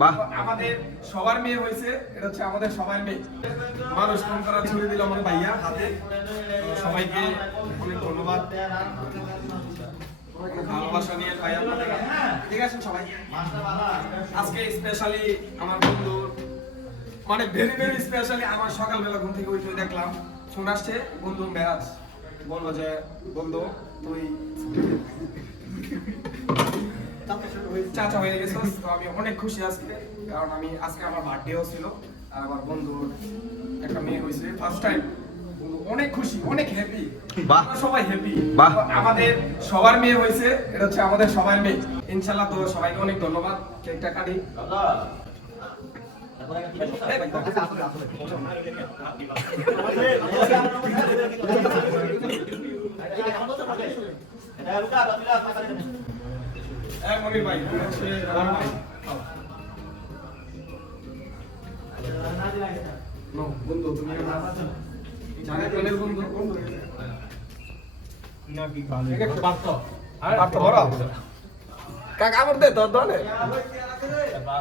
বাহ, আমাদের সবার মেয়ে হয়েছে, এটা হচ্ছে আমাদের সবার মেয়ে। মানুষ ফোন করার ছুরি দিল আমার ভাইয়া হাতে। তো সবাইকে অনেক ধন্যবাদ, ভালোবাসা নিয়ে ভাইয়া। ঠিক আছে সবাই, আজকে স্পেশালি আমার বন্ধু, মানে ভেরি ভেরি স্পেশালি আমার সকালবেলা ঘুম থেকে উঠে দেখলাম ফোন আসছে, বন্ধু মেরাজ বললো যে বন্ধু তুই চাচা হয়ে গেছিস। তো আমি অনেক খুশি আজকে, কারণ আমি আজকে আমার বার্থডেও ছিল আর আমার বন্ধুর একটা মেয়ে হয়েছে ফার্স্ট টাইম। অনেক খুশি, অনেক হ্যাপি, বাহ। সবাই হ্যাপি। বাহ। আমাদের সবার মেয়ে হয়েছে, এটা হচ্ছে আমাদের সবার মেয়ে ইনশাআল্লাহ। তো সবাইকে অনেক ধন্যবাদ। কেকটা কাটি। মনির ভাই হচ্ছে আমার ভাই। নো বন্ধু, তুমি জানে প্রেমের বন্ধু নাকি কালে পারতো বড় কাকা আমার দে তোর দলে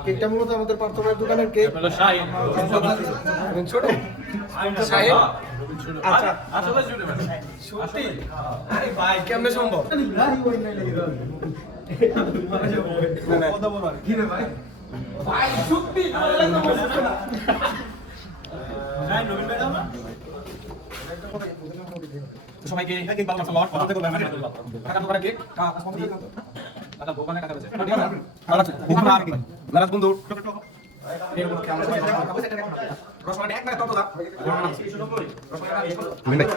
কেকটা মূলত আমাদের পার্থনার দোকানের কেক হলো শাহিন ছোট শাহিন। আচ্ছা আসলে ছোট ভাই সত্যি? আরে ভাই কেমনে সম্ভব? কথা বল কি রে ভাই? ভাই সত্যি ভালো লাগলো বলছিস না? নবীন ভাই দাও না। সবাইকে কেক ভালো লাগলো, কথা থেকে বলবেন কাকা দোকানে কেক কাকা আসলে দিয়ে দাও। আচ্ছা দোকানে কাকা আছে ভালো আছে দোকানে আর নারাজ বন্ধু রসমালাই এক না তত দাও রসমালাই মিন ভাই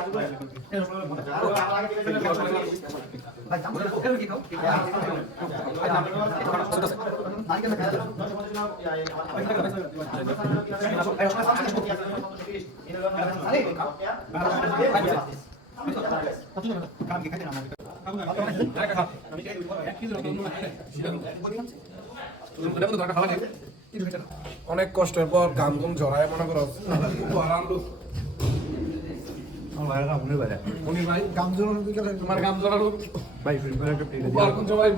অনেক কষ্টের পর গান গুম জড়ায় মনে করো মনির ভাই গাম জড়ানো বিকেলে তোমার গাম জড়ানো ভাই জড়াই